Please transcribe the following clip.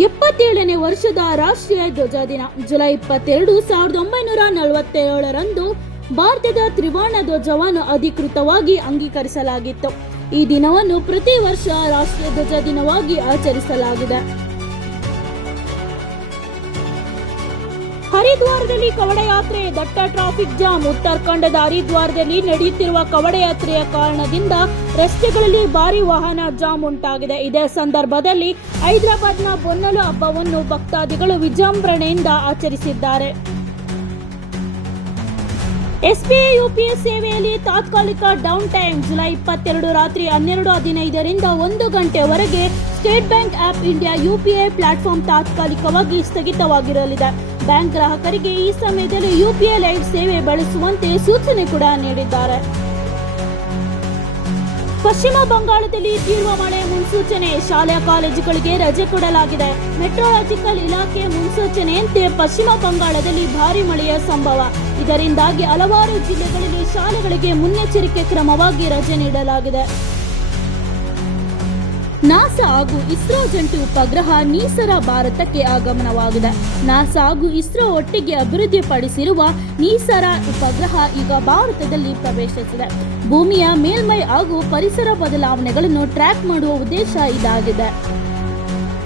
ಎಪ್ಪತ್ತೇಳನೇ ವರ್ಷದ ರಾಷ್ಟ್ರೀಯ ಧ್ವಜ ದಿನ. ಜುಲೈ ಇಪ್ಪತ್ತೆರಡು, ಸಾವಿರದ ಒಂಬೈನೂರ ನಲವತ್ತೇಳರಂದು ಭಾರತದ ತ್ರಿವರ್ಣ ಧ್ವಜವನ್ನು ಅಧಿಕೃತವಾಗಿ ಅಂಗೀಕರಿಸಲಾಗಿತ್ತು. ಈ ದಿನವನ್ನು ಪ್ರತಿ ವರ್ಷ ರಾಷ್ಟ್ರೀಯ ಧ್ವಜ ದಿನವಾಗಿ ಆಚರಿಸಲಾಗಿದೆ. ಹರಿದ್ವಾರದಲ್ಲಿ ಕವಡ ಯಾತ್ರೆ ದಟ್ಟ ಟ್ರಾಫಿಕ್ ಜಾಮ್ ಉತ್ತರಾಖಂಡದ ಹರಿದ್ವಾರದಲ್ಲಿ ನಡೆಯುತ್ತಿರುವ ಕವಡ ಯಾತ್ರೆಯ ಕಾರಣದಿಂದ ರಸ್ತೆಗಳಲ್ಲಿ ಭಾರಿ ವಾಹನ ಜಾಮ್ ಉಂಟಾಗಿದೆ. ಇದೇ ಸಂದರ್ಭದಲ್ಲಿ ಹೈದರಾಬಾದ್ನ ಬೊನ್ನಲು ಹಬ್ಬವನ್ನು ಭಕ್ತಾದಿಗಳು ವಿಜೃಂಭಣೆಯಿಂದ ಆಚರಿಸಿದ್ದಾರೆ. ಎಸ್ಬಿಐ ಯುಪಿಎಸ್ ಸೇವೆಯಲ್ಲಿ ತಾತ್ಕಾಲಿಕ ಡೌನ್ ಟೈಮ್ ಜುಲೈ ಇಪ್ಪತ್ತೆರಡು ರಾತ್ರಿ ಹನ್ನೆರಡು ಹದಿನೈದರಿಂದ ಒಂದು ಗಂಟೆವರೆಗೆ state bank of India UPI platform ತಾತ್ಕಾಲಿಕವಾಗಿ ಸ್ಥಗಿತವಾಗಿರಲಿದೆ. ಬ್ಯಾಂಕ್ ಗ್ರಾಹಕರಿಗೆ ಈ ಸಮಯದಲ್ಲಿ ಯುಪಿಐ ಲೈಟ್ ಸೇವೆ ಬಳಸುವಂತೆ ಸೂಚನೆ ಕೂಡ ನೀಡಿದ್ದಾರೆ. ಪಶ್ಚಿಮ ಬಂಗಾಳದಲ್ಲಿ ತೀವ್ರ ಮಳೆ ಮುನ್ಸೂಚನೆ, ಶಾಲಾ ಕಾಲೇಜುಗಳಿಗೆ ರಜೆ ಕೊಡಲಾಗಿದೆ. ಮೆಟ್ರೋಲಾಜಿಕಲ್ ಇಲಾಖೆ ಮುನ್ಸೂಚನೆಯಂತೆ ಪಶ್ಚಿಮ ಬಂಗಾಳದಲ್ಲಿ ಭಾರಿ ಮಳೆಯ ಸಂಭವ. ಇದರಿಂದಾಗಿ ಹಲವಾರು ಜಿಲ್ಲೆಗಳಲ್ಲಿ ಶಾಲೆಗಳಿಗೆ ಮುನ್ನೆಚ್ಚರಿಕೆ ಕ್ರಮವಾಗಿ ರಜೆ ನೀಡಲಾಗಿದೆ. ನಾಸಾ ಹಾಗೂ ಇಸ್ರೋ ಜಂಟಿ ಉಪಗ್ರಹ ನೀಸರ ಭಾರತಕ್ಕೆ ಆಗಮನವಾಗಿದೆ. ನಾಸಾ ಹಾಗೂ ಇಸ್ರೋ ಒಟ್ಟಿಗೆ ಅಭಿವೃದ್ಧಿಪಡಿಸಿರುವ ನೀಸರ ಉಪಗ್ರಹ ಈಗ ಭಾರತದಲ್ಲಿ ಪ್ರವೇಶಿಸಿದೆ. ಭೂಮಿಯ ಮೇಲ್ಮೈ ಹಾಗೂ ಪರಿಸರ ಬದಲಾವಣೆಗಳನ್ನು ಟ್ರ್ಯಾಕ್ ಮಾಡುವ ಉದ್ದೇಶ ಇದಾಗಿದೆ.